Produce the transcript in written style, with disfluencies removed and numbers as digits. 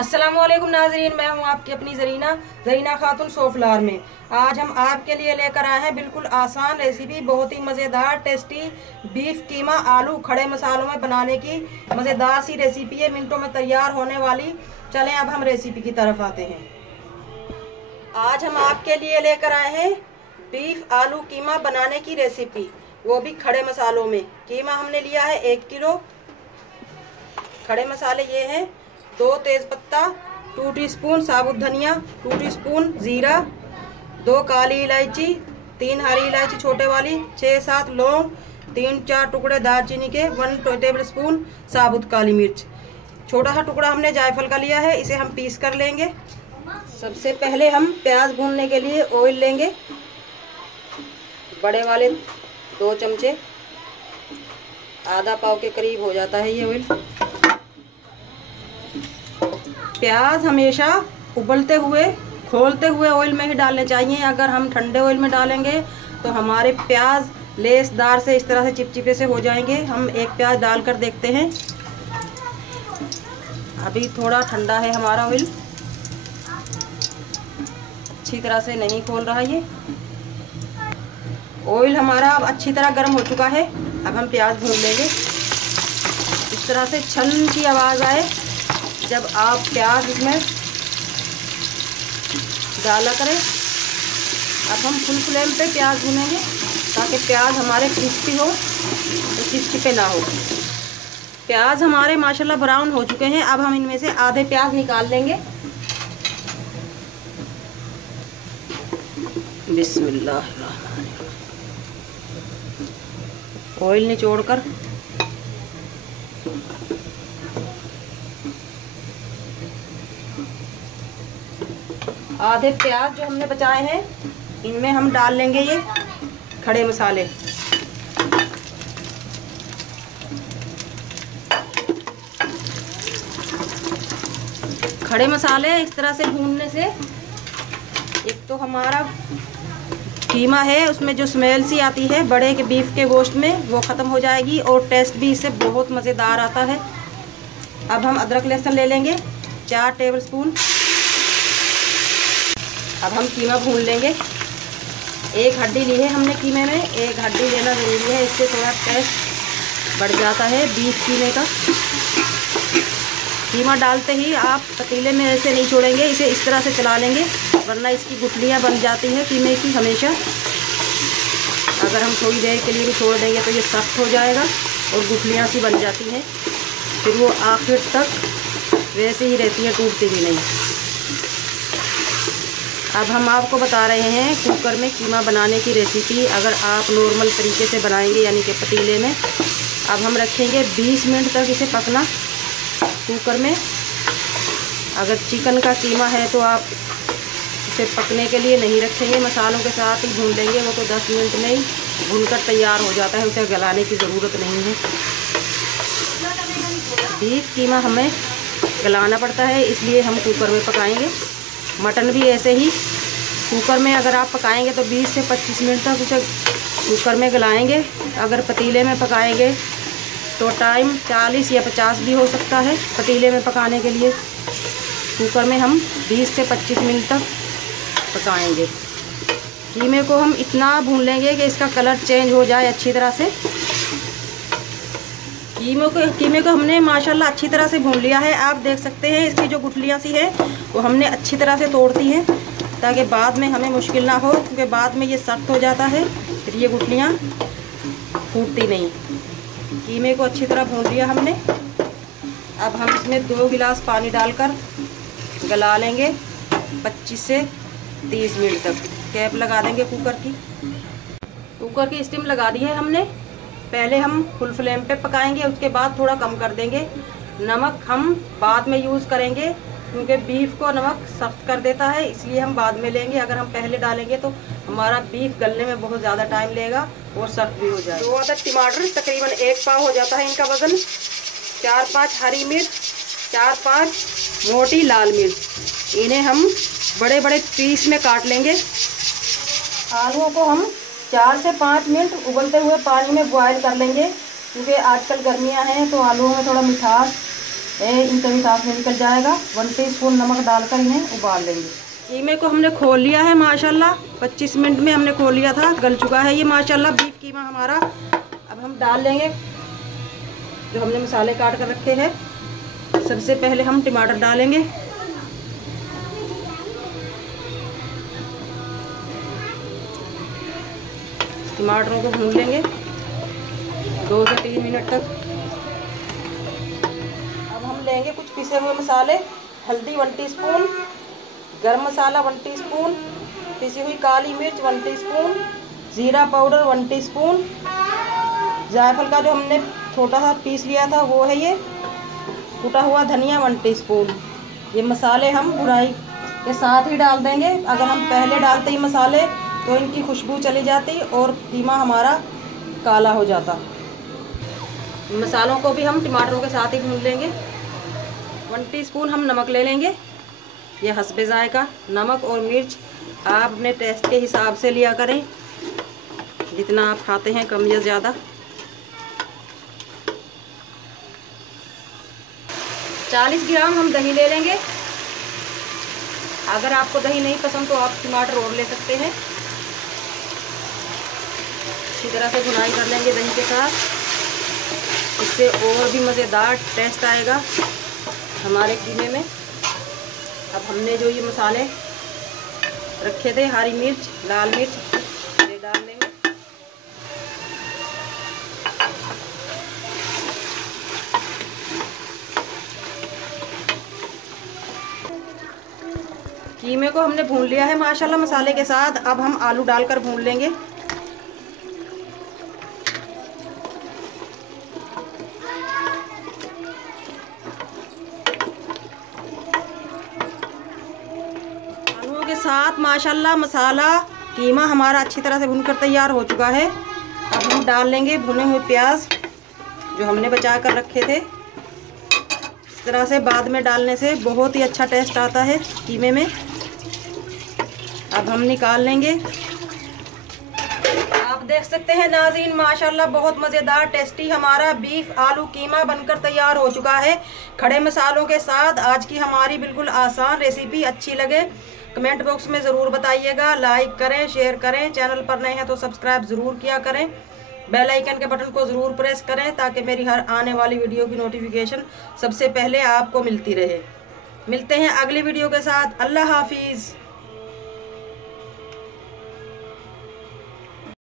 अस्सलामुअलैकुम नाज़रीन, मैं हूं आपकी अपनी ज़रीना खातून सोफलार में। आज हम आपके लिए लेकर आए हैं बिल्कुल आसान रेसिपी, बहुत ही मज़ेदार टेस्टी बीफ कीमा आलू खड़े मसालों में बनाने की मज़ेदार सी रेसिपी है, मिनटों में तैयार होने वाली। चलें अब हम रेसिपी की तरफ आते हैं। आज हम आपके लिए लेकर आए हैं बीफ आलू कीमा बनाने की रेसिपी, वो भी खड़े मसालों में। कीमा हमने लिया है 1 किलो। खड़े मसाले ये हैं: 2 तेज़पत्ता, 2 टीस्पून साबुत धनिया, 2 टीस्पून ज़ीरा, 2 काली इलायची, 3 हरी इलायची छोटे वाली, 6-7 लौंग, 3-4 टुकड़े दालचीनी के, 1 टेबल स्पून साबुत काली मिर्च। छोटा सा टुकड़ा हमने जायफल का लिया है, इसे हम पीस कर लेंगे। सबसे पहले हम प्याज भूनने के लिए ऑयल लेंगे, बड़े वाले 2 चमचे, आधा पाव के करीब हो जाता है ये ऑयल। प्याज हमेशा उबलते हुए खोलते हुए ऑयल में ही डालने चाहिए। अगर हम ठंडे ऑयल में डालेंगे तो हमारे प्याज लेसदार से इस तरह से चिपचिपे से हो जाएंगे। हम एक प्याज डालकर देखते हैं। अभी थोड़ा ठंडा है हमारा ऑयल, अच्छी तरह से नहीं खोल रहा ये ऑयल हमारा। अब अच्छी तरह गर्म हो चुका है। अब हम प्याज भून लेंगे। इस तरह से छन की आवाज़ आए जब आप प्याज इसमें डाला करें। अब हम फुल फ्लेम पे प्याज भूनेंगे ताकि प्याज हमारे क्रिस्पी हो, तो चिपचिपे ना हो। प्याज हमारे माशाल्लाह ब्राउन हो चुके हैं। अब हम इनमें से आधे प्याज निकाल लेंगे। बिस्मिल्लाह, ऑयल निचोड़कर आधे प्याज जो हमने बचाए हैं इनमें हम डाल लेंगे ये खड़े मसाले। खड़े मसाले इस तरह से भूनने से एक तो हमारा कीमा है उसमें जो स्मेल सी आती है बड़े के बीफ के गोश्त में, वो ख़त्म हो जाएगी और टेस्ट भी इससे बहुत मज़ेदार आता है। अब हम अदरक लहसुन ले लेंगे 4 टेबल स्पून। अब हम कीमा भून लेंगे। 1 हड्डी ली है हमने कीमे में, 1 हड्डी लेना ज़रूरी है, इससे थोड़ा टेस्ट बढ़ जाता है बीफ कीमे का। कीमा डालते ही आप पतीले में ऐसे नहीं छोड़ेंगे, इसे इस तरह से चला लेंगे वरना इसकी गुठलियाँ बन जाती हैं कीमे की हमेशा। अगर हम थोड़ी देर के लिए भी छोड़ देंगे तो ये सख्त हो जाएगा और गुठलियाँ सी बन जाती हैं, फिर वो आखिर तक वैसे ही रहती है, टूटती भी नहीं। अब हम आपको बता रहे हैं कुकर में कीमा बनाने की रेसिपी। अगर आप नॉर्मल तरीके से बनाएंगे यानी कि पतीले में, अब हम रखेंगे 20 मिनट तक इसे पकना कुकर में। अगर चिकन का कीमा है तो आप इसे पकने के लिए नहीं रखेंगे, मसालों के साथ ही भून लेंगे, वो तो 10 मिनट में ही भूनकर तैयार हो जाता है, उसे गलाने की ज़रूरत नहीं है। बीफ कीमा हमें गलाना पड़ता है, इसलिए हम कुकर में पकाएंगे। मटन भी ऐसे ही कुकर में अगर आप पकाएंगे तो 20 से 25 मिनट तक उसे कुकर में गलाएंगे। अगर पतीले में पकाएंगे तो टाइम 40 या 50 भी हो सकता है पतीले में पकाने के लिए। कुकर में हम 20 से 25 मिनट तक पकाएंगे। कीमे को हम इतना भून लेंगे कि इसका कलर चेंज हो जाए अच्छी तरह से। कीमे को हमने माशाल्लाह अच्छी तरह से भून लिया है। आप देख सकते हैं इसकी जो गुठलियाँ सी है वो हमने अच्छी तरह से तोड़ दी हैं ताकि बाद में हमें मुश्किल ना हो, क्योंकि बाद में ये सख्त हो जाता है, फिर ये गुठलियाँ फूटती नहीं। कीमे को अच्छी तरह भून लिया हमने। अब हम इसमें 2 गिलास पानी डालकर गला लेंगे 25 से 30 मिनट तक। कैप लगा देंगे कुकर की। कुकर की स्टीम लगा दी है हमने। पहले हम फुल फ्लेम पे पकाएंगे, उसके बाद थोड़ा कम कर देंगे। नमक हम बाद में यूज़ करेंगे क्योंकि बीफ को नमक सख्त कर देता है, इसलिए हम बाद में लेंगे। अगर हम पहले डालेंगे तो हमारा बीफ गलने में बहुत ज़्यादा टाइम लेगा और सख्त भी हो जाएगा। 2 अदद टमाटर, तकरीबन 1 पाव हो जाता है इनका वज़न। 4-5 हरी मिर्च, 4-5 मोटी लाल मिर्च, इन्हें हम बड़े बड़े पीस में काट लेंगे। आलूओं को हम 4 से 5 मिनट उबलते हुए पानी में बॉयल कर लेंगे, क्योंकि आजकल गर्मियां हैं तो आलूओं में थोड़ा मिठास इनका भी साथ में निकल जाएगा। 1 टीस्पून नमक डालकर इन्हें उबाल लेंगे। कीमे को हमने खोल लिया है माशाल्लाह, 25 मिनट में हमने खोल लिया था, गल चुका है ये माशाल्लाह बीफ कीमा हमारा। अब हम डाल लेंगे जो हमने मसाले काट कर रखे हैं। सबसे पहले हम टमाटर डालेंगे। टमाटरों को भून लेंगे 2 से 3 मिनट तक। अब हम लेंगे कुछ पिसे हुए मसाले। हल्दी 1 टीस्पून, गरम मसाला 1 टीस्पून, पिसी हुई काली मिर्च 1 टीस्पून, जीरा पाउडर 1 टीस्पून, जायफल का जो हमने छोटा सा पीस लिया था वो है ये, कुटा हुआ धनिया 1 टीस्पून। ये मसाले हम भुनाई के साथ ही डाल देंगे। अगर हम पहले डालते ही मसाले तो इनकी खुशबू चली जाती और कीमा हमारा काला हो जाता। मसालों को भी हम टमाटरों के साथ ही भून लेंगे। 1 टीस्पून हम नमक ले लेंगे। यह हस्बे जायका नमक और मिर्च आप अपने टेस्ट के हिसाब से लिया करें, जितना आप खाते हैं कम या ज़्यादा। 40 ग्राम हम दही ले लेंगे। अगर आपको दही नहीं पसंद तो आप टमाटर और ले सकते हैं। अच्छी तरह से भुनाई कर लेंगे दही के साथ, इससे और भी मज़ेदार टेस्ट आएगा हमारे कीमे में। अब हमने जो ये मसाले रखे थे, हरी मिर्च, लाल मिर्च, ये डाल लेंगे। कीमे को हमने भून लिया है माशाल्लाह मसाले के साथ। अब हम आलू डालकर भून लेंगे। आलूओं के साथ माशाल्लाह मसाला कीमा हमारा अच्छी तरह से भूनकर तैयार हो चुका है। अब हम डाल लेंगे भुने हुए प्याज जो हमने बचा कर रखे थे। इस तरह से बाद में डालने से बहुत ही अच्छा टेस्ट आता है कीमे में। अब हम निकाल लेंगे। आप देख सकते हैं नाज़रीन माशाल्लाह बहुत मज़ेदार टेस्टी हमारा बीफ आलू कीमा बनकर तैयार हो चुका है खड़े मसालों के साथ। आज की हमारी बिल्कुल आसान रेसिपी अच्छी लगे कमेंट बॉक्स में ज़रूर बताइएगा। लाइक करें, शेयर करें, चैनल पर नए हैं तो सब्सक्राइब ज़रूर किया करें। बेल आइकन के बटन को ज़रूर प्रेस करें ताकि मेरी हर आने वाली वीडियो की नोटिफिकेशन सबसे पहले आपको मिलती रहे। मिलते हैं अगली वीडियो के साथ। अल्लाह हाफिज़।